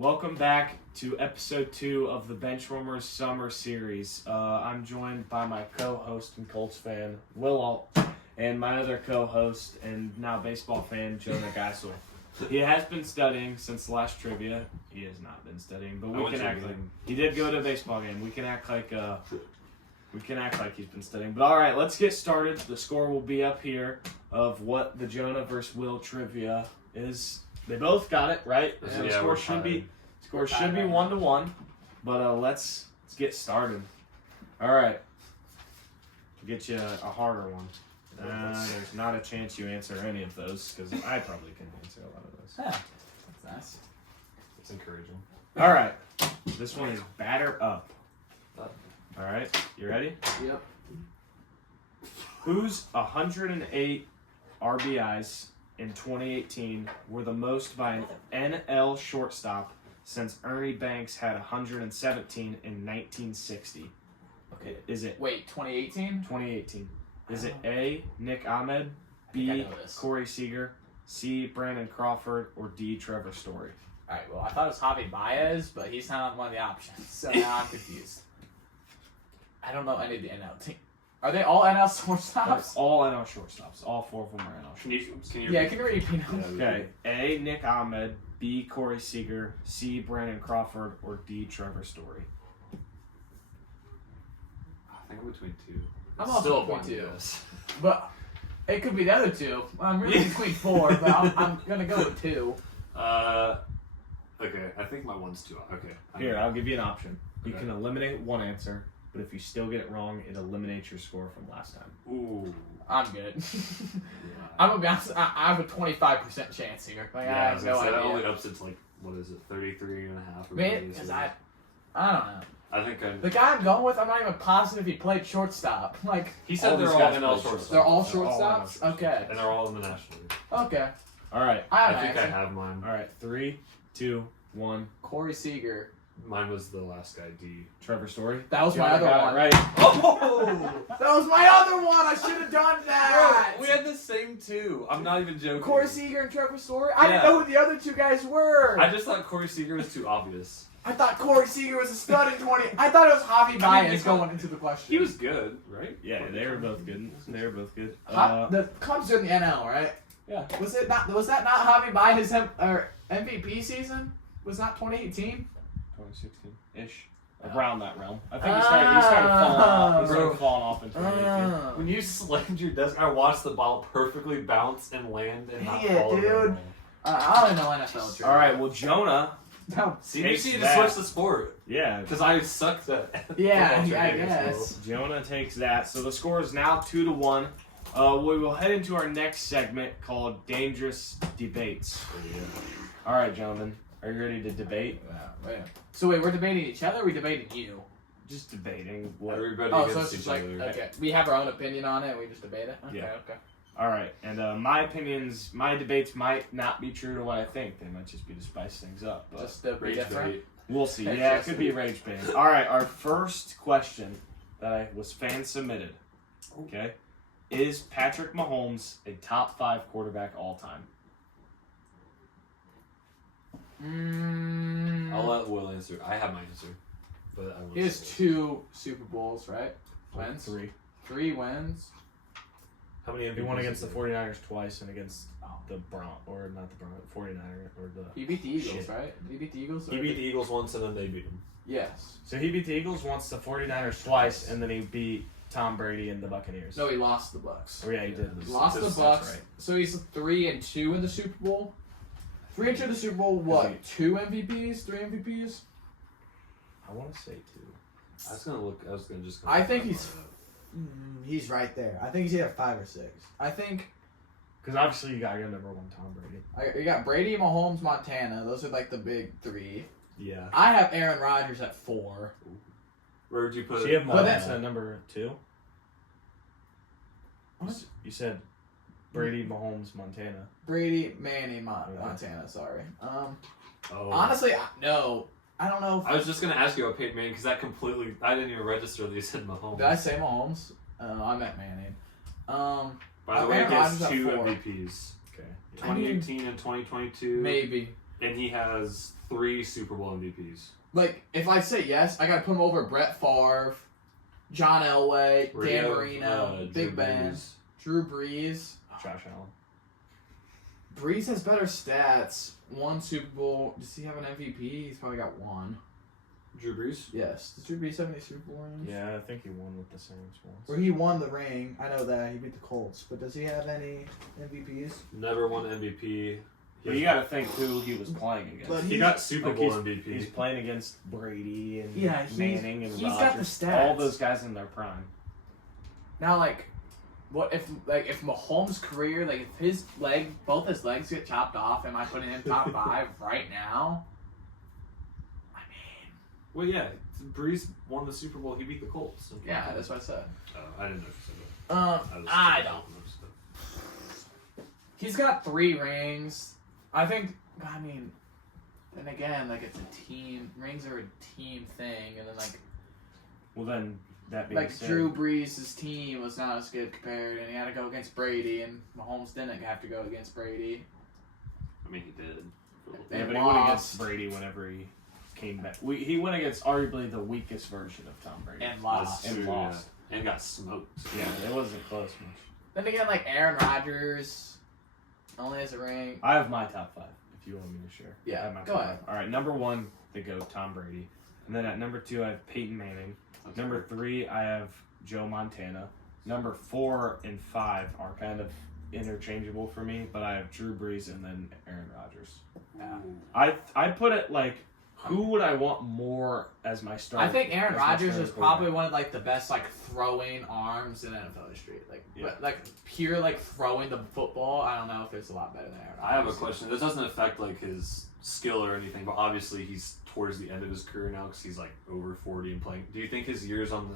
Welcome back to episode 2 of the Benchwarmers Summer Series. I'm joined by my co-host and Colts fan, Will Alt, and my other co-host and now baseball fan, Jonah Geisel. He has been studying since the last trivia. He has not been studying, but we can act like he did go to a baseball game. We can act like he's been studying. But all right, let's get started. The score will be up here of what the Jonah versus Will trivia is. They both got it right. So the score should be 1-1. But let's get started. All right, to get you a harder one. There's not a chance you answer any of those because I probably can answer a lot of those. Yeah, that's nice. That's encouraging. All right, this one is batter up. All right, you ready? Yep. Whose 108 RBIs in 2018 were the most by an NL shortstop since Ernie Banks had 117 in 1960? Okay. Is it Wait, 2018? 2018? Is it A, Nick Ahmed, B, Corey Seager, C, Brandon Crawford, or D, Trevor Story? All right, well, I thought it was Javi Baez, but he's not on one of the options, so now I'm confused. I don't know any of the NL team. Are they all NL shortstops? All NL shortstops. All 4 of them are NL shortstops. Can you repeat them? Okay. A, Nick Ahmed, B, Corey Seager, C, Brandon Crawford, or D, Trevor Story? I think I'm between two. I'm also between two. But it could be the other two. I'm really between 4, but I'm going to go with 2. Okay, I think my one's 2. Okay. Here, I'll give you an option. You can eliminate one answer, but if you still get it wrong, it eliminates your score from last time. Ooh. I'm good. I'm going to be honest, I have a 25% chance here. Like, I have no idea. That only ups it to, like, what is it, 33 and a half? Maybe, because I don't know. I think the guy I'm going with, I'm not even positive he played shortstop. Like he said they're all NL shortstops. They're all shortstops? Okay. And they're all in the National League. Okay. All right. I think I have mine. All right. 3, 2, 1. Corey Seager. Mine was the last guy, D. Trevor Story. That was my other one. Right. Oh! That was my other one. I should have done that. Bro, we had the same 2. I'm not even joking. Corey Seager and Trevor Story? I didn't know who the other 2 guys were. I just thought Corey Seager was too obvious. I thought Corey Seager was a stud in 20. I thought it was Javi Baez going into the question. He was good, right? Yeah, they were both good. The Cubs are in the NL, right? Yeah. Was that not Javi Baez or MVP season? Was not 2018? 2016-ish. Around that realm. I think he started falling off in 2018. When you slammed your desk, I watched the ball perfectly bounce and land and not fall. Dude. I don't know NFL trivia. All right, well, Jonah. See, you need to switch the sport. Yeah. Because I sucked at I guess. Jonah takes that. So the score is now 2-1. We will head into our next segment called Dangerous Debates. All right, gentlemen. Are you ready to debate? So wait, we're debating each other or are we debating you? Just debating. Everybody so against it's just each like, other. okay. We have our own opinion on it, we just debate it? Okay, Yeah. Okay. All right, and my debates might not be true to what I think. They might just be to spice things up. But Just to be different? we'll see. Yeah, it could be rage bait. All right, our first question that was fan submitted. Okay, is Patrick Mahomes a top 5 quarterback all time? I'll let Will answer. I have my answer. But I He has 2 Super Bowls, right? Wins? 3. 3 wins. How many? He won against the 49ers twice and against the not the 49ers, or the... He beat the Eagles, right? Did he beat the Eagles? He beat the Eagles once and then they beat him. Yes. So he beat the Eagles once, the 49ers twice, and then he beat Tom Brady and the Buccaneers. No, he lost the Bucks. Oh, yeah, he did. Lost the Bucks. Right. So he's 3-2 in the Super Bowl. 3-2 in the Super Bowl. What? 2 MVPs? 3 MVPs? I want to say 2. I was gonna just. I think he's right there. I think he's either 5 or 6. I think. Because obviously you got your number 1, Tom Brady. You got Brady, Mahomes, Montana. Those are like the big 3. Yeah. I have Aaron Rodgers at 4. Where would you put So it? you have Mahomes at number 2? What? You said Brady, Mahomes, Montana. Brady, Manning, Montana. Sorry. Oh. Honestly, no. I don't know. I was just gonna ask you about Peyton Manning because that completely. I didn't even register that you said Mahomes. Did I say Mahomes? I meant Manning. By the way, Aaron he has Rodgers at 2 4. MVPs. Okay. 2018 and 2022. Maybe. And he has 3 Super Bowl MVPs. Like, if I say yes, I gotta put him over Brett Favre, John Elway, Dan Marino, Big Ben, Drew Brees. Josh Allen. Brees has better stats. 1 Super Bowl. Does he have an MVP? He's probably got 1. Drew Brees? Yes. Does Drew Brees have any Super Bowl rings? Yeah, I think he won with the Saints once. Where he won the ring. I know that. He beat the Colts. But does he have any MVPs? Never won MVP. But you got to think who he was playing against. But He got Super Bowl MVP. He's playing against Brady and Yeah, Manning and he's Rodgers. got the stats. All those guys in their prime. Now, like, what if Mahomes' career, like, if both his legs get chopped off, am I putting him top 5 right now? I mean, Well, yeah. Brees won the Super Bowl. He beat the Colts. yeah, that's what I said. I didn't know if you said that. I don't. He's got 3 rings. I think. I mean, then again, like, it's a team. Rings are a team thing, and then Well, then that being like said, Drew Brees' team was not as good compared, and he had to go against Brady, and Mahomes didn't have to go against Brady. I mean, he did. Yeah, but he lost. went against Brady whenever he came back. He went against arguably the weakest version of Tom Brady. And lost. And lost. Yeah. And got smoked. Yeah, it wasn't close much. Then again, like Aaron Rodgers only has a ring. I have my top 5, if you want me to share. Yeah, I have my go top ahead. 5. All right, number 1, the GOAT, Tom Brady. And then at number 2, I have Peyton Manning. Number 3, I have Joe Montana. Number 4 and 5 are kind of interchangeable for me, but I have Drew Brees and then Aaron Rodgers. Yeah. I put it like, who would I want more as my starter? I think Aaron as my Rodgers starting is probably quarterback? one of like the best like throwing arms in NFL history. Like Yeah. like pure like throwing the football. I don't know if there's a lot better than Aaron Rodgers. I have a question. This doesn't affect like his skill or anything, but obviously he's towards the end of his career now because he's like over 40 and playing. Do you think his years on the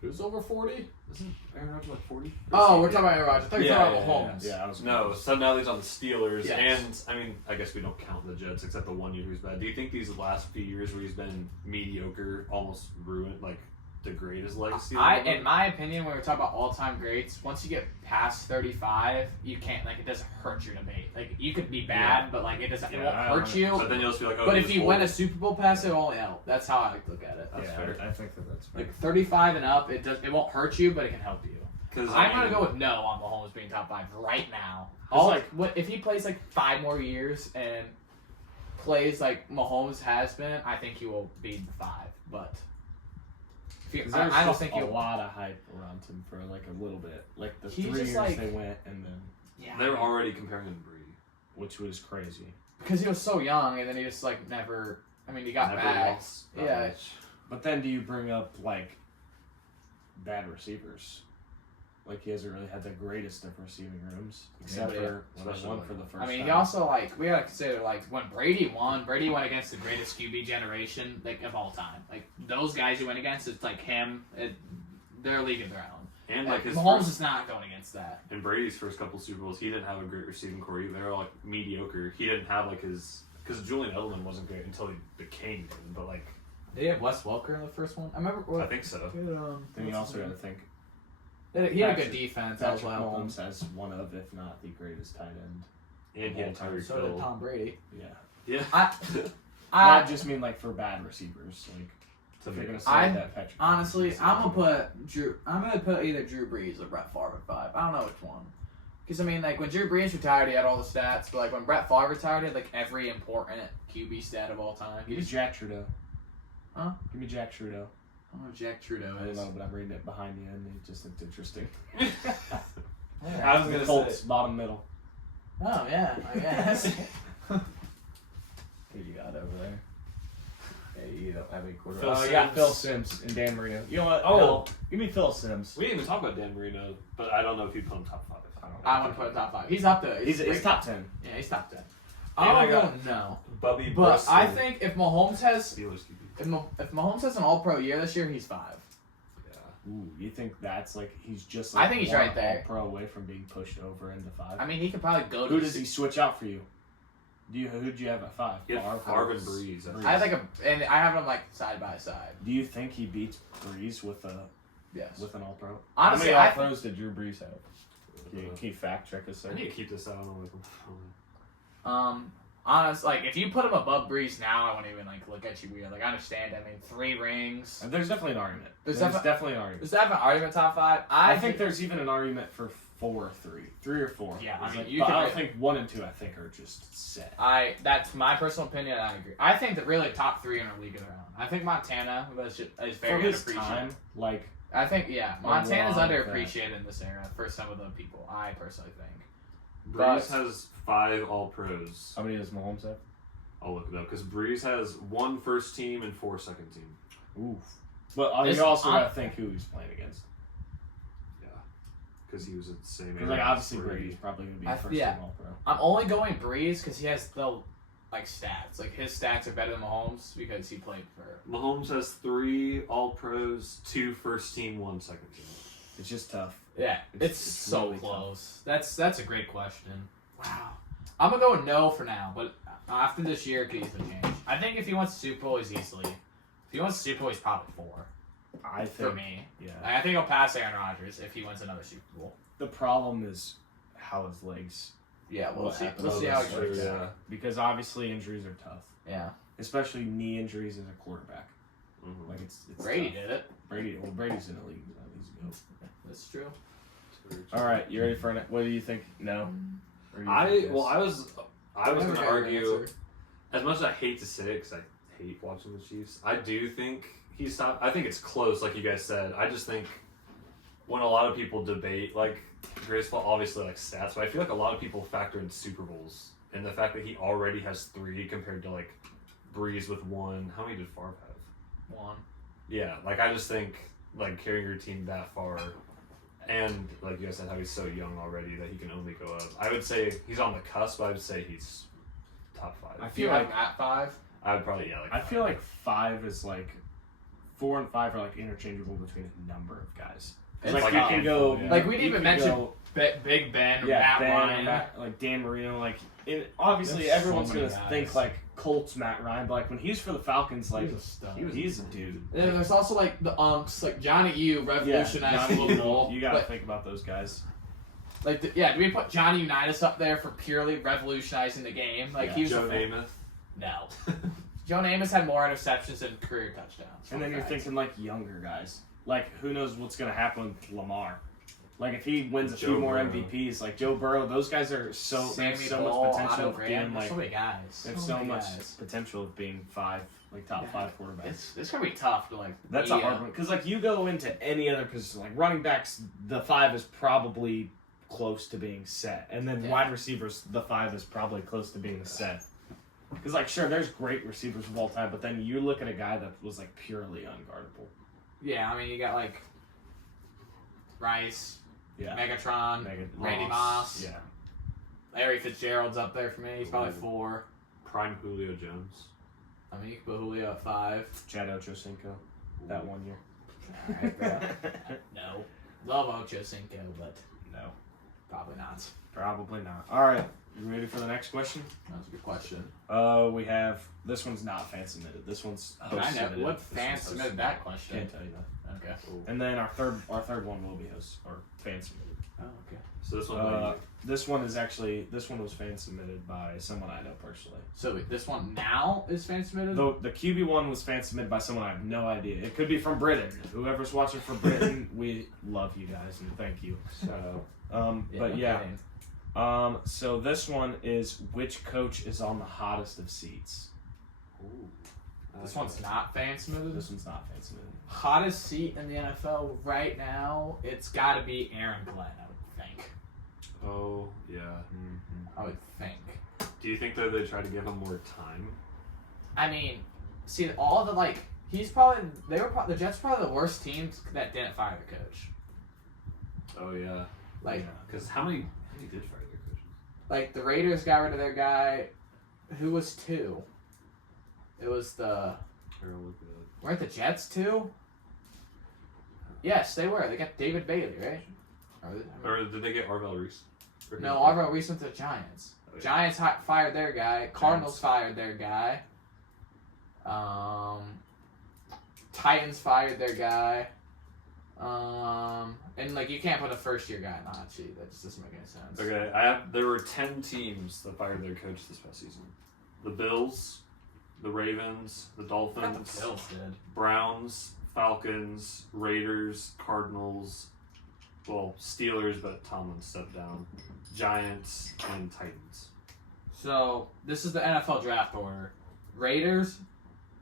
Who's over 40? isn't Aaron Rodgers like 40? Oh, we're talking about Aaron Rodgers. I thought you were talking about Mahomes. Yeah, I was No, so now he's on the Steelers, Yes. and I mean, I guess we don't count the Jets except the 1 year he was bad. Do you think these last few years where he's been mediocre, almost ruined, like degrade his legacy? In my opinion, when we're talking about all-time greats, once you get past 35, you can't like it doesn't hurt your debate. Like you could be bad, but like it doesn't it won't hurt you. But then you'll just be like, oh. But he if was you win a old. Super Bowl pass, it won't help. That's how I look at it. That's yeah, fair. I think that's fair. Like 35 and up, it won't hurt you, but it can help you. Because I'm gonna go with no on Mahomes being top 5 right now. If he plays like 5 more years and plays like Mahomes has been, I think he will be the 5. But There's I don't just think a he'll. lot of hype around him for like a little bit, like the He's 3 just years like- they went, and then Yeah, They were already comparing him to Brady. which was crazy. because he was so young, and then he just like never. I mean, he got Never back. lost that Yeah. much. But then do you bring up like bad receivers? Like he hasn't really had the greatest of receiving rooms, except Yeah, for when they especially won like- for the first I mean, time. he also like we gotta consider like when Brady won against the greatest QB generation like of all time. Like those guys he went against, it's like him. They're a league of their own. And like his Mahomes first, is not going against that. in Brady's first couple Super Bowls, he didn't have a great receiving core. They were all like mediocre. He didn't have like his because Julian Edelman wasn't great until he became good. But like Did he have Wes Welker in the first one? I remember. I think so. Then you also got to think He had a good Patrick- defense. That was Patrick what helped him. Mahomes has one of, if not the greatest tight end. And he had Tyreek So did Hill. Tom Brady. Yeah. Yeah. I just mean like for bad receivers, like To if you're make gonna say I- that Patrick. Honestly, Mahomes is I'm like- gonna put Drew. I'm gonna put either Drew Brees or Brett Favre at 5. I don't know which one. Because I mean, like when Drew Brees retired, he had all the stats. But like when Brett Favre retired, he had like every important QB stat of all time. He Give me just, Jack Trudeau. Huh? Give me Jack Trudeau. I don't know who Jack Trudeau I don't is. know, but I'm reading it behind you, and it just looked interesting. I was gonna Colts say. bottom middle. Oh yeah, I guess. Who you got over there? Hey, you don't have any quarterback. Phil Oh, you got Sims. Phil Sims and Dan Marino. You know what? Oh. Phil, give me Phil Sims. We didn't even talk about Dan Marino, but I don't know if he'd put him top 5. I don't know. I want to put him top 5. He's up there. He's great. top 10. Yeah, he's top 10. And I I don't got- know. Bubby But Bristol, I think if Mahomes has Steelers QB. if Mahomes has an All-Pro year this year, he's 5. Yeah. Ooh, you think that's like he's just I like think he's one right there. All-Pro away from being pushed over into 5? I mean, he could probably go to. Who the does he switch out for you? Who'd you have at 5? He had Favre and Breeze. I have like and I have them like side by side. Do you think he beats Breeze with Yes. an All-Pro? Honestly, how I many All-Pros did Drew Brees have? Can you fact check us I there? need to keep this out. I don't know. honest, like if you put him above Breeze now, I wouldn't even like look at you weird. Like I understand. I mean, 3 rings. There's definitely an argument. There's definitely an argument. Is that an argument top 5? I think there's even an argument for 4 or 3. 3 or 4. Yeah, It's I mean, like, you but can I argue- don't think 1 and 2 I think are just set. That's my personal opinion. I agree. I think that really top 3 in our league of their own. I think Montana is For very his underappreciated. time, like I think Montana's along with underappreciated in this era for some of the people. I personally think. Breeze has 5 All-Pros. how many does Mahomes have? I'll look it up because Breeze has 1 first team and 4 second team. Oof. But This- you also I'm- gotta think who he's playing against. Yeah, because he was at the same age. Because like obviously as Brady. Brady's probably gonna be I- a first yeah. team All Pro. I'm only going Breeze because he has the like stats. Like his stats are better than Mahomes because he played for. Mahomes has 3 All-Pros, 2 first team, 1 second team. It's just tough. Yeah, it's It's so really close. That's a great question. Wow. I'm gonna go with no for now, but after this year, it could easily change. I think if he wants Super Bowl, he's easily. If he wants Super Bowl, he's probably 4 I for think. me. Yeah. I think he'll pass Aaron Rodgers if he wins another Super Bowl. The problem is how his legs. Yeah, We'll see- We'll Oh, see how that's he true, works. yeah. Because obviously injuries are tough, Yeah. especially knee injuries as a quarterback. Mm-hmm. Like it's Brady tough. did it. Brady's in the league. So he's a goat. That's true. All right, you ready for it? What do you think? No. Or you I think yes? was going to Okay, argue. answer. As much as I hate to say it, because I hate watching the Chiefs, I do think he's top. I think it's close, like you guys said. I just think when a lot of people debate like greatest football, obviously like stats, but I feel like a lot of people factor in Super Bowls and the fact that he already has 3 compared to like Breeze with 1. How many did Favre have? 1. Yeah, like I just think like carrying your team that far, and like you guys said, how he's so young already that he can only go up. I would say he's on the cusp. But I would say he's top 5. I You feel have like him at 5. I would probably like. I feel like 5 is like 4 and 5 are like interchangeable between a number of guys. It's Like like you a can go. handful, yeah. Like, we didn't you even can mention go- Big Ben, Yeah, Matt Ben, Ryan. like Dan Marino, like obviously There's so everyone's many gonna guys. think like Colts Matt Ryan, but like when he's for the Falcons, like He's a stud. he's a dude. And there's also like the like Johnny U revolutionized Johnny football. you gotta Like, think about those guys. like do we put Johnny Unitas up there for purely revolutionizing the game? Like Yeah. he was Joe a Namath. No. Joe Namath had more interceptions than career touchdowns. And then you're thinking like younger guys. Like who knows what's gonna happen with Lamar? Like if he wins a Joe few more Burrow. MVPs, like Joe Burrow, those guys are so they have so much potential of being like so many guys. they have so many much guys. potential of being top 5 quarterbacks. It's gonna be tough to like. That's a hard one because like you go into any other position, like running backs, the 5 is probably close to being set, and then Yeah. wide receivers, the 5 is probably close to being set. Because like sure, there's great receivers of all time, but then you look at a guy that was like purely unguardable. Yeah, I mean you got like Rice, Yeah, Megatron, Megan Randy Moss. Yeah, Larry Fitzgerald's up there for me. He's probably 4. Prime Julio Jones. I mean you can put Julio at 5. Chad Ochocinco, that one year. Alright, bro. No. Love Ochocinco, but No, probably not. probably not. All right, you ready for the next question? That's a good question. We have this one's not fan submitted. This one's host I know submitted. what This fan one's host submitted that question. Can't tell you that. Okay. And then our third one will be host or fan submitted. Oh, okay. So this one, This one was fan submitted by someone I know personally. So this one now is fan submitted? The QB one was fan submitted by someone I have no idea. It could be from Britain. Whoever's watching from Britain, we love you guys and thank you. So, but no yeah. kidding. So this one is which coach is on the hottest of seats? This one's not fan submitted. This one's not fan submitted. Hottest seat in the NFL right now, it's got to be Aaron Glenn, I would think. Oh yeah. I would think. Do you think that they try to give him more time? I mean, see, the Jets are probably the worst teams that didn't fire the coach. Oh yeah. Like, Because how many did fire their coaches? like the Raiders got rid of their guy. Who was 2? It was weren't the Jets 2? Yes, they were. They got David Bailey, right? Or did they get Arvell Reese? No, Arvell Reese went to the Giants. Oh, yeah. Giants fired their guy. Cardinals fired their guy. Titans fired their guy. And like you can't put a first-year guy in the hot seat. That just doesn't make any sense. Okay, there were 10 teams that fired their coach this past season. the Bills, the Ravens, the Dolphins, The Bills did. Browns, Falcons, Raiders, Cardinals, well, Steelers, but Tomlin stepped down, Giants, and Titans. So this is the NFL draft order: Raiders,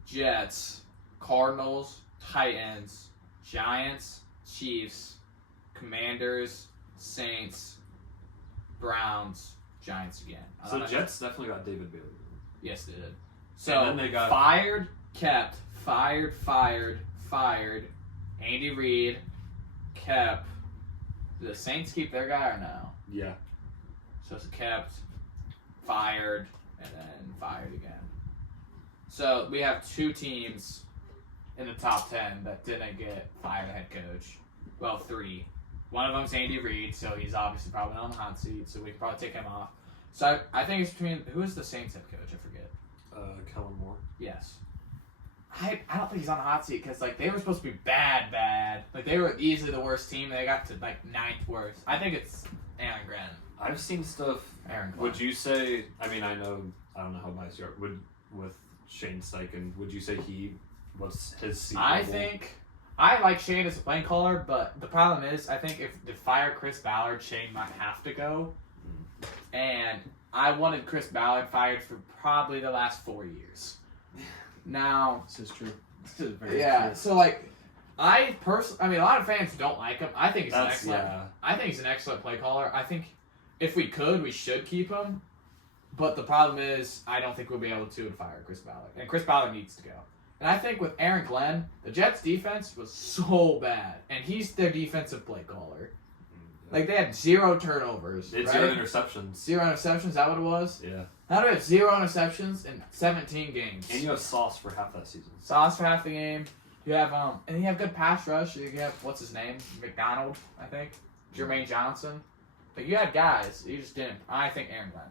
Jets, Cardinals, Titans, Giants, Chiefs, Commanders, Saints, Browns, Giants again. I So don't the know. Jets definitely got David Bailey. Yes, they did. So And then they got- fired, kept, fired, Andy Reid, kept. Did the Saints keep their guy or no? Yeah. So it's kept, fired, and then fired again. So we have two teams in the top 10 that didn't get fired head coach. Well, three. One of them's Andy Reid, so he's obviously probably on the hot seat, so we can probably take him off. So I think it's between, who is the Saints head coach? I forget. Kellen Moore. Yes. I don't think he's on the hot seat because, like, they were supposed to be bad. Like, they were easily the worst team. They got to, like, 9th worst. I think it's Aaron Glenn. I've seen stuff. Aaron Glenn. Would you say? I mean, I don't know how biased you are. With Shane Steichen, would you say he was his seat? I level? think I like Shane as a playing caller, but the problem is I think if they fire Chris Ballard, Shane might have to go. And I wanted Chris Ballard fired for probably the last 4 years. Now, This is true. This is very yeah. true. So like, I mean, a lot of fans don't like him. I think he's an That's excellent. yeah. I think he's an excellent play caller. I think if we could, we should keep him. But the problem is, I don't think we'll be able to fire Chris Ballard. And Chris Ballard needs to go. And I think with Aaron Glenn, the Jets' defense was so bad. And he's their defensive play caller. Like, they had 0 turnovers, It's right? 0 interceptions. 0 interceptions, is that what it was? Yeah. How do we have 0 interceptions in 17 games? And you have Sauce for half that season. Sauce for half the game. You have, and you have good pass rush. You have, what's his name? McDonald, I think. Jermaine Johnson. Like, you had guys. You just didn't. I think Aaron Glenn.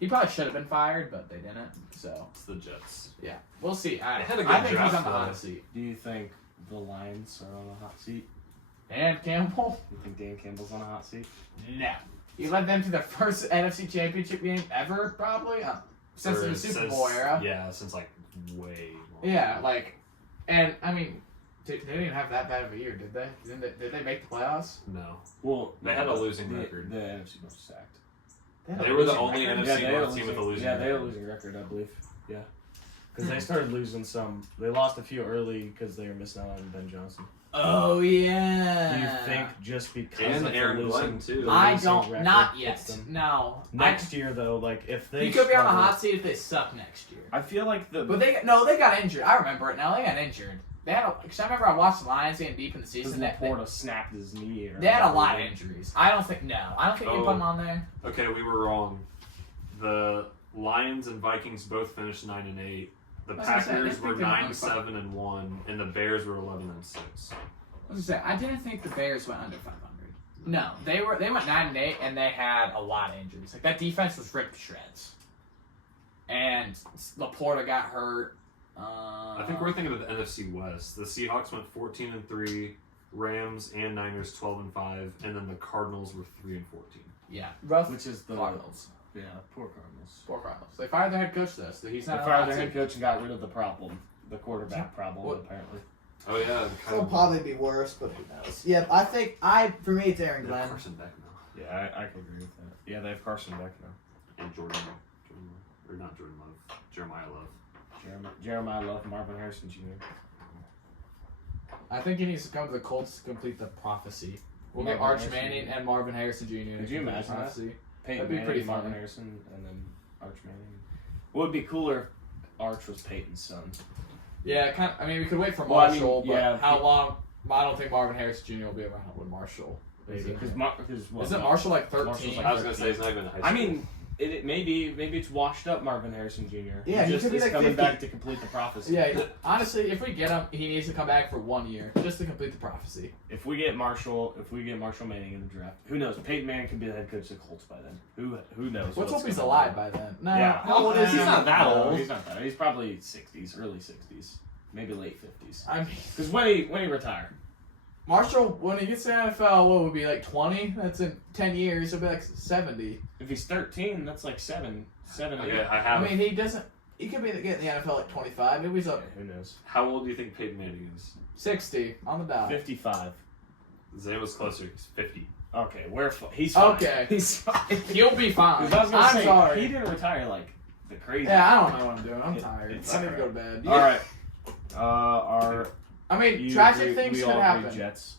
He probably should have been fired, but they didn't. So, It's the Jets. yeah. We'll see. They had a good I think he's draft, on the though. hot seat. Do you think the Lions are on the hot seat? Dan Campbell? Do you think Dan Campbell's on a hot seat? No. He led them to their first NFC Championship game ever, probably, since Or the Super Bowl era. Yeah, since like way long. Yeah, like, and I mean, they didn't even have that bad of a year, did they? Did they make the playoffs? No. Well, They had a losing the, record. The NFC was stacked. had They a were the losing only record? NFC they had North team with a losing Yeah, they had a record. losing record, I believe. Yeah. Because they started losing some. They lost a few early because they were missing out on Ben Johnson. Oh yeah. Do you think just because And of the Aaron losing, Glenn, too. the I losing don't. record Not puts yet. them- No. Next year though, like if they He could be on the struggle- hot seat if they suck next year. I feel like the But they got injured. I remember it now. They got injured. They had because I remember I watched the Lions getting deep in the because season. Laporta snapped his knee. Or They had a lot of whatever. injuries. I don't think you can put them on there. Okay, we were wrong. The Lions and Vikings both finished 9-8. The I was gonna say, I Packers didn't were think they were 9-7-1, and the Bears were 11-6. I was gonna say I didn't think the Bears went under 500. No, they went 9-8 and they had a lot of injuries. Like that defense was ripped to shreds. And Laporta got hurt. I think we're thinking of the NFC West. The Seahawks went 14-3, Rams and Niners 12-5, and then the Cardinals were 3-14. yeah, rough. Which is the Cardinals. Yeah, poor Cardinals. Poor Cardinals. They fired their head coach though, so he's They not. fired their head coach and got rid of the problem, the quarterback problem, What? apparently. Oh yeah, It'll probably be worse, but who knows? Yeah, I think for me it's Aaron They have Glenn. Carson Beck now. Yeah, I could agree with that. Yeah, they have Carson Beck now. And Jordan Love. Or not Jordan Love, Jeremiah Love. Jeremiah Love, Marvin Harrison Jr. I think he needs to come to the Colts to complete the prophecy. We'll get Marvin Arch Harrison Manning Jr. and Marvin Harrison Jr. to Could you complete the imagine that? prophecy. Peyton That'd be Manning, pretty Marvin funny. Harrison, and then Arch Manning. What would be cooler? Arch was Peyton's son. Yeah, kind of, I mean, we could wait for Well, I mean, Marshall, yeah, but how long? I don't think Marvin Harrison Jr. will be around with Marshall. Is it? Because Isn't Marshall like 13? Marshall's like I was gonna say he's not even in high school. I mean, maybe it's washed up Marvin Harrison Jr. Yeah, he just could be is like coming 50. back to complete the prophecy. Yeah, honestly, if we get him, he needs to come back for 1 year just to complete the prophecy. If we get Marshall Manning in the draft, who knows? Peyton Manning could be the head coach of the Colts by then. Who knows? Let's what's hope he's gonna alive happen. by then. No, Yeah. how old is he? He's not that No, old. He's not that old. He's probably 60s, early 60s, maybe late 50s. I mean, Because when he retire, Marshall, when he gets to the NFL, what would be like 20? That's in 10 years. He'll be like 70. if he's 13, that's like seven. Okay, eight. I I have mean, he doesn't. He could be getting the NFL at 25. Maybe he's up Who knows? How old do you think Peyton Manning is? 60 on the dot. 55. Zay was closer. He's 50. Okay, he's fine. Okay. He's fine. He'll be fine. 'Cause I was gonna I'm say, sorry. he didn't retire like the crazy. Yeah, I don't know what I'm doing. I'm It- tired. it's I need to go to alright. bed. All right. Our I mean, you tragic agree- things we could all happen. agree Jets.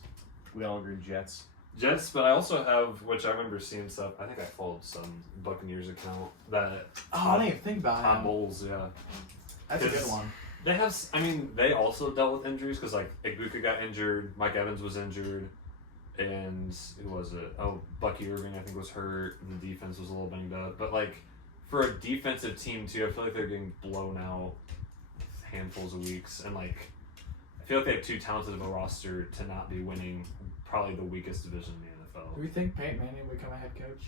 We all agree Jets. Jets, but I also have, which I remember seeing stuff. I think I followed some Buccaneers account that Oh, I didn't even think about Todd him. Bowles, yeah. That's a good It's- one. They have, I mean, they also dealt with injuries because like Igbuka got injured, Mike Evans was injured, and who was it? Oh, Bucky Irving I think was hurt, and the defense was a little banged up. But like for a defensive team too, I feel like they're getting blown out handfuls of weeks, and like I feel like they have too talented of a roster to not be winning probably the weakest division in the Do NFL. we think Peyton Manning will become a head coach?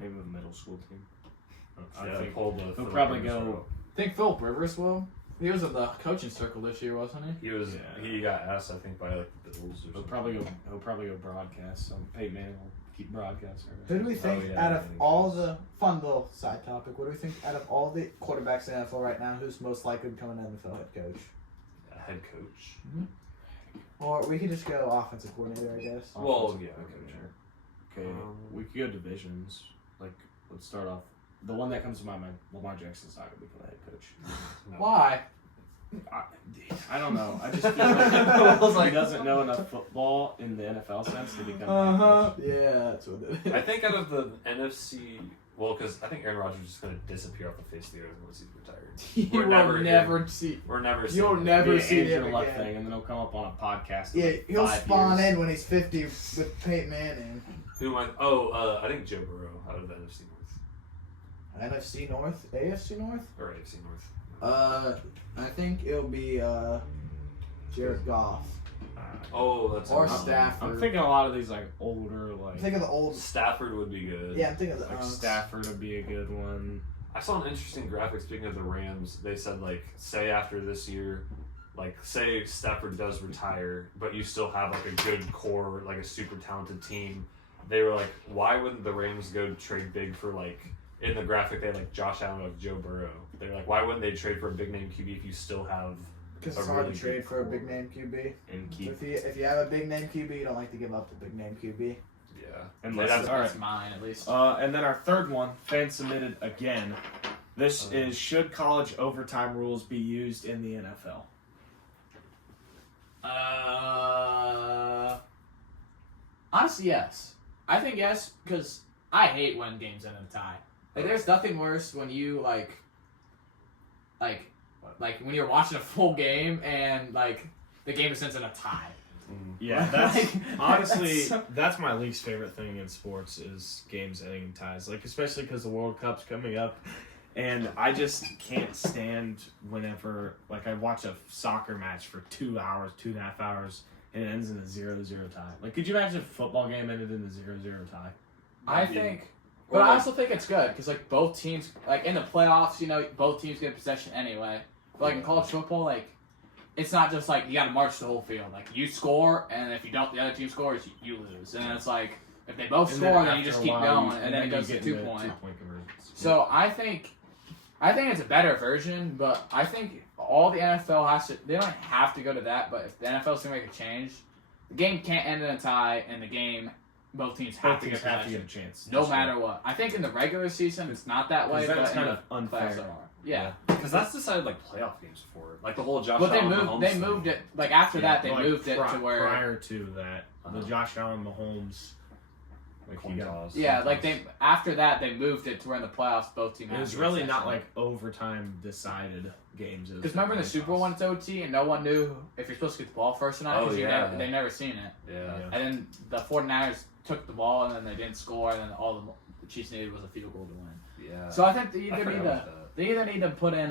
Maybe a middle school team. I Yeah, think pull the he'll Philip probably Rivers go. route. Think Philip Rivers will? He was in the coaching circle this year, wasn't he? He was Yeah. he got asked I think by like the Bills or He'll something. probably go broadcast. So Peyton Manning will keep broadcasting. Who do we think Oh, yeah, out of that makes all sense. the fun little side topic? What do we think out of all the quarterbacks in the NFL right now? Who's most likely to become an NFL head coach? A head coach. Or we could just go offensive coordinator, I guess. Well, yeah, Okay, we could go divisions. Like, let's start off. The one that comes to my mind, Lamar Jackson's not going to become a head coach. No. Why? I don't know. I just feel like he doesn't know enough football in the NFL sense to become a head coach. Yeah, that's what it is. I think out of the NFC, well, because I think Aaron Rodgers is just going to disappear off the face of the earth once he's retired. You We're will never never see. We're never. You'll seeing him. never Be an see Andrew him Luck again. thing, and then he'll come up on a podcast. Yeah, in like he'll 5 spawn years. in when he's 50 with Peyton Manning. Who am I? Oh, I think Joe Burrow out of the NFC North NFC North, AFC North. or AFC North. I think it'll be Jared Goff. Oh, that's Or a good one. Stafford. I'm thinking a lot of these like older, I'm like thinking of the old. Stafford would be good. Yeah, I'm thinking of the. like Stafford would be a good one. I saw an interesting graphic. Speaking of the Rams, they said like, say after this year, like say Stafford does retire, but you still have like a good core, like a super talented team. They were like, why wouldn't the Rams go trade big for like? In the graphic, they had like Josh Allen with Joe Burrow. They're like, why wouldn't they trade for a big name QB if you still have? Because a it's hard really to trade good for a core? big name QB. And keep If you have a big name QB, you don't like to give up the big name QB. Yeah. unless that's- it's all right. That's mine, at least. And then our third one, fan submitted again. This is should college overtime rules be used in the NFL? Honestly, yes. I think yes, because I hate when games end in a tie. Like, there's nothing worse when you, like when you're watching a full game and, like, the game is ends in a tie. Yeah, that's Like, honestly that's so- that's my least favorite thing in sports is games ending in ties. Like especially because the World Cup's coming up, and I just can't stand whenever like I watch a soccer match for 2 hours, 2.5 hours, and it ends in a 0-0 tie. Like, could you imagine if a football game ended in a 0-0 tie? I think, but I also think it's good because like both teams, like in the playoffs, you know, both teams get possession anyway. But like in college football, like it's not just like you got to march the whole field. Like you score, and if you don't, the other team scores, you lose. And it's like if they both And score, then you after just a keep while, going, and then it you goes to get 2 into point. 2-point conversions. So I think it's a better version, but I think all the NFL has to. They don't have to go to that, but if the NFL's gonna make a change, the game can't end in a tie, and the game both teams have both to teams get have to possession. get a chance. No That's matter right. what. I think in the regular season it's not that way, 'Cause then but it's in kind the of unfair. playoffs there are. Yeah. Because that's decided like playoff games before, like the whole Josh But they Allen moved. Mahomes They thing. moved it. Like after that, they like, moved it to where. prior to that, the Josh Allen Mahomes. Like Coin you got, toss. Yeah, like they after that they moved it to where in the playoffs both teams. it was really not like overtime decided games. Because remember in the Super Bowl when it's OT and no one knew if you're supposed to get the ball first or not Oh, because yeah. they never seen it. Yeah. And then the 49ers took the ball and then they didn't score and then all the Chiefs needed was a field goal to win. Yeah. So I think they I either forgot need about to that. they either need to put in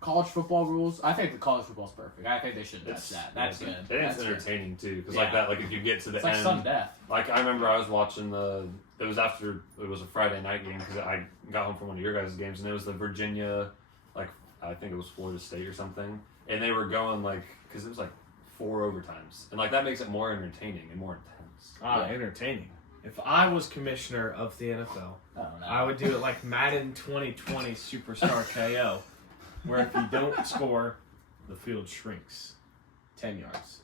college football rules. I think the college football's perfect. I think they should touch that. That's good. And That's it's good. entertaining too, because Yeah. like that, like if you get to the It's like end, sudden death. like I remember I was watching it was after it was a Friday night game because I got home from one of your guys' games and it was the Virginia, like I think it was Florida State or something, and they were going like because it was like 4 overtimes and like that makes it more entertaining and more intense. entertaining. If I was commissioner of the NFL, Oh, no. I would do it like Madden 2020 Superstar KO, where if you don't score, the field shrinks 10 yards.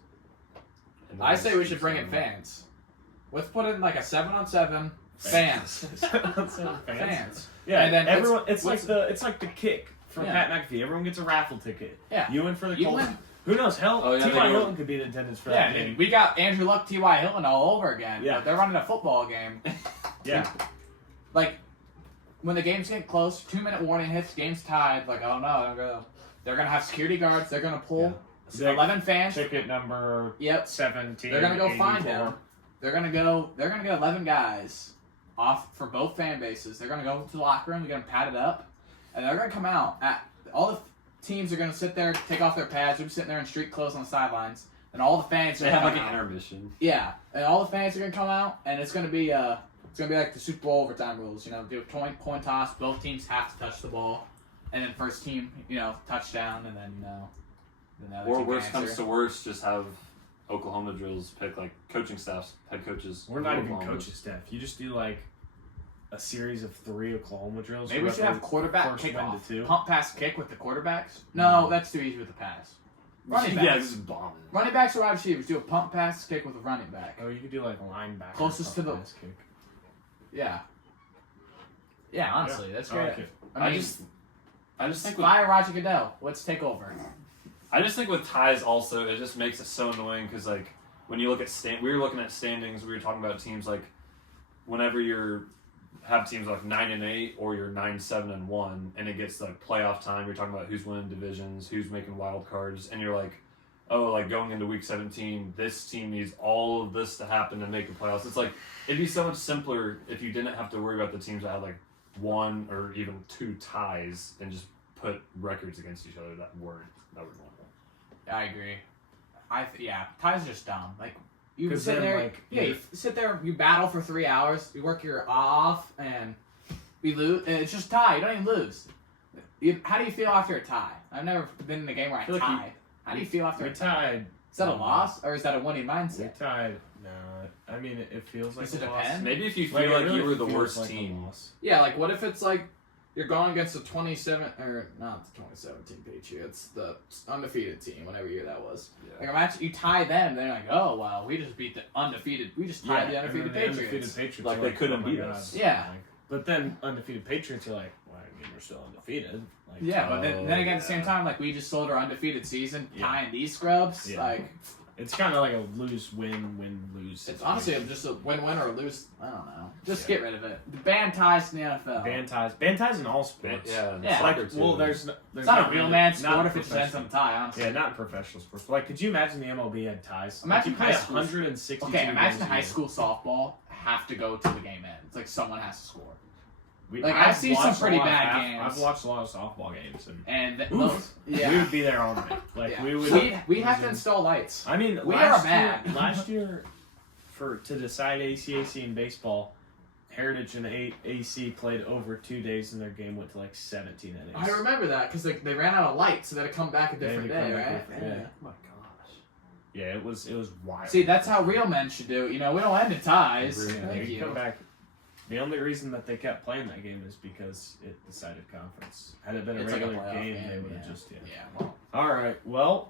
And I then say we just should bring in keep fans. Let's put in like a 7-on-7 fans. Fans. Yeah, And then everyone. let's- It's like the kick from Yeah. Pat McAfee. Everyone gets a raffle ticket. Yeah. You win for the You Colts. win. Who knows? Hell, Oh, yeah, they T.Y. do. Hilton could be in attendance for Yeah, that game. we got Andrew Luck, T.Y. Hilton all over again. Yeah. But they're running a football game. Yeah. Like, when the game's getting close, 2-minute warning hits, game's tied. Like, oh no, they're gonna have security guards. They're gonna pull Yeah. 11 fans. Ticket number Yep. 17. They're gonna go find 84. him. They're gonna get 11 guys off for both fan bases. They're gonna go to the locker room. They're gonna pad it up, and they're gonna come out. All the teams are gonna sit there, take off their pads. They're sitting there in street clothes on the sidelines, and all the fans are They gonna have like come an out. intermission. Yeah, and all the fans are gonna come out, and it's gonna be like the Super Bowl overtime rules. You know, do a coin toss. Both teams have to touch the ball, and then first team, touchdown, and then then the other Or team worst can comes answer. to worst, just have Oklahoma drills pick like coaching staffs, head coaches. We're not of even Oklahoma. coaching staff. You just do like a series of 3 Oklahoma drills. Maybe we should have quarterback first win to kickoff. 2. Pump, pass, kick with the quarterbacks. No, that's too easy with the pass. Running Yeah, backs. just bomb it. Running backs or wide receivers. Do a pump, pass, kick with a running back. Oh, you could do like a linebacker. Closest to the- pass kick. Yeah. Yeah, honestly, that's I great. like it. I mean, I just think with, fire Roger Goodell. Let's take over. I just think with ties also it just makes it so annoying because like when you look at we were looking at standings, we were talking about teams like whenever you're have teams like 9-8 or you're 9-7-1 and it gets like playoff time, you're talking about who's winning divisions, who's making wild cards, and you're like, oh, like going into week 17, this team needs all of this to happen to make the playoffs. It's like it'd be so much simpler if you didn't have to worry about the teams that had like 1 or even 2 ties and just put records against each other that were normal. I agree. Ties are just dumb. Like you 'Cause sit then, there, like, you sit there, you battle for 3 hours, you work your off, and we lose. And it's just tie. You don't even lose. How do you feel after a tie? I've never been in a game where I feel like tied. How do you feel after We a tie? tied. Is that a loss or is that a winning We mindset? tied. No, I mean it feels like Does it a loss. depend? Maybe if you Like, feel it like really you were the feels worst like a team. loss. Yeah, like what if it's like you're going against the 2017 Patriots, the undefeated team, whatever year that was. Yeah. Like imagine you tie them, they're like, oh well, we just beat the undefeated. We just tied the and undefeated then the Patriots. Patriots Like, are they couldn't oh my beat God. us. Yeah. Like, but then undefeated Patriots, you're like, well, I mean, we're still undefeated. Like, Yeah, but then again, at the same yeah. time, like we just sold our undefeated season, Yeah. tying these scrubs. Yeah. Like it's kind of like a lose-win-win-lose. it's honestly just a win-win or a lose. I don't know. Just Yeah. get rid of it. Ban ties in the NFL. ban ties in all sports. Yeah, Yeah. Like, soccer too. well, there's It's not a real man sport not if it just ends on a tie. Honestly. Yeah, not in professional sports. Like, could you imagine the MLB had ties? Imagine like, you play high school. 162 Okay, imagine games a high year. school softball have to go till the game ends. Like someone has to score. We, Like, I've seen some watched a pretty lot of bad games. I've watched a lot of softball games, and And Oof. those, yeah, we would be there all night. Like yeah. we would. we have to lose install lights. I mean, We last are mad. Year, last year, to decide ACAC in baseball, Heritage and AC played over 2 days, and their game went to like 17 innings. I remember that because they ran out of lights, so they had to come back a They had different to come day, back a right? different day. Oh my gosh. Yeah, it was wild. See, that's how real men should do it. You know, we don't end in ties. Agree. Yeah, Thank they you. come back. The only reason that they kept playing that game is because it decided conference. Had it been a It's like a regular playoff game, game, they would have yeah. just Yeah, well, All right. Well,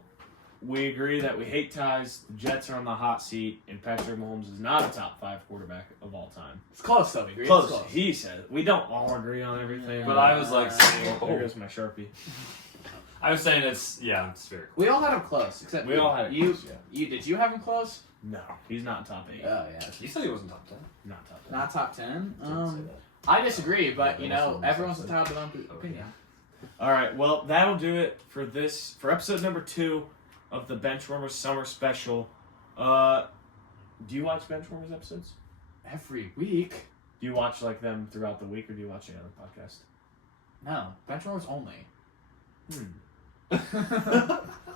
we agree that we hate ties. The Jets are on the hot seat, and Patrick Mahomes is not a top 5 quarterback of all time. it's close though. We agree. Close. It's close. He said. We don't all agree on everything. But I was like saying, There goes my Sharpie. I was saying it's very We all had him close, except We all had it you. close, yeah. You did you have him close? No, he's not top 8. Oh yeah, You said he wasn't top 10. Not top 10. not top 10. Didn't say that. I disagree, but Yeah, you that's know, what everyone's I'm entitled to their own opinion. All right. Well, that'll do it for episode number 2 of the Benchwarmers Summer Special. Do you watch Benchwarmers episodes? Every week. Do you watch like them throughout the week, or do you watch any other podcast? No, Benchwarmers only.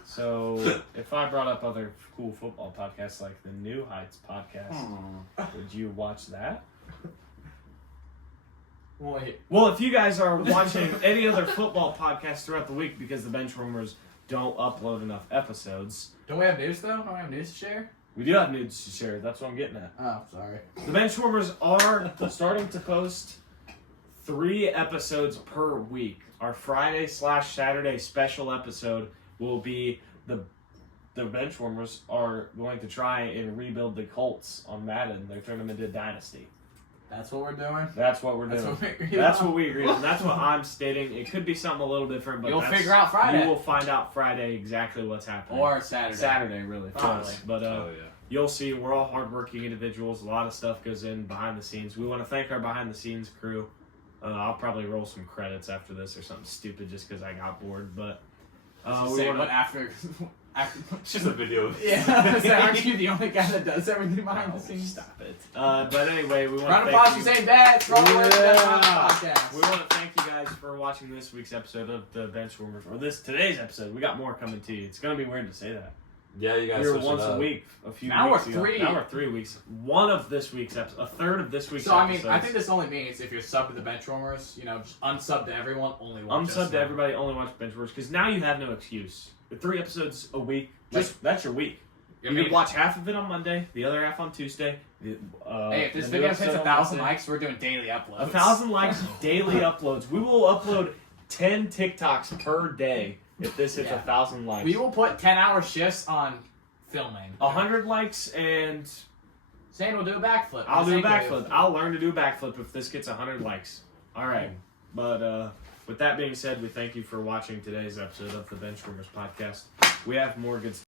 So, if I brought up other cool football podcasts like the New Heights podcast, would you watch that? Wait. Well, if you guys are watching any other football podcasts throughout the week because the Benchwarmers don't upload enough episodes, Don't we have news though? Don't we have news to share? We do have news to share. That's what I'm getting at. Oh, sorry. The Benchwarmers are starting to post 3 episodes per week. Our Friday/Saturday special episode will be the Benchwarmers are going to try and rebuild the Colts on Madden. They're turning them into Dynasty. That's what we're doing. That's what we're doing. That's what we agreed on. That's what I'm stating. It could be something a little different, but You'll figure out Friday. You will find out Friday exactly what's happening. Or Saturday. Saturday, really. For Probably. us. But Oh yeah. you'll see, we're all hardworking individuals. A lot of stuff goes in behind the scenes. We want to thank our behind the scenes crew. I'll probably roll some credits after this or something stupid just because I got bored. But Say, but after It's just a video. Of yeah, so aren't you the only guy that does everything behind the scenes? Stop it. But anyway, we want Round to of applause thank for you. saying that. For all the work Yeah. that's on the podcast. We want to thank you guys for watching this week's episode of the Benchwarmers, or today's episode. We got more coming to you. It's gonna be weird to say that. Yeah, you guys. We were switched it once a up. week a few Now weeks we're ago. 3. Now we're 3 weeks. One of this week's episode, a third of this week's So I episodes. mean, I think this only means if you're sub to the Benchwarmers, just unsub to everyone, only watch us unsub to now. everybody, only watch Benchwarmers, because now you have no excuse. With 3 episodes a week, that's your week. I You mean, can watch half of it on Monday, the other half on Tuesday. hey, if this the video new hits episode on 1,000 Wednesday. likes, we're doing daily uploads. 1,000 likes, daily uploads. We will upload 10 TikToks per day if this hits Yeah. 1,000 likes. We will put 10-hour shifts on filming. 100 likes and Zane will do a backflip. I'll do a Zane will backflip. I'll learn to do a backflip if this gets 100 likes. All right. But with that being said, we thank you for watching today's episode of the Benchwarmers podcast. We have more good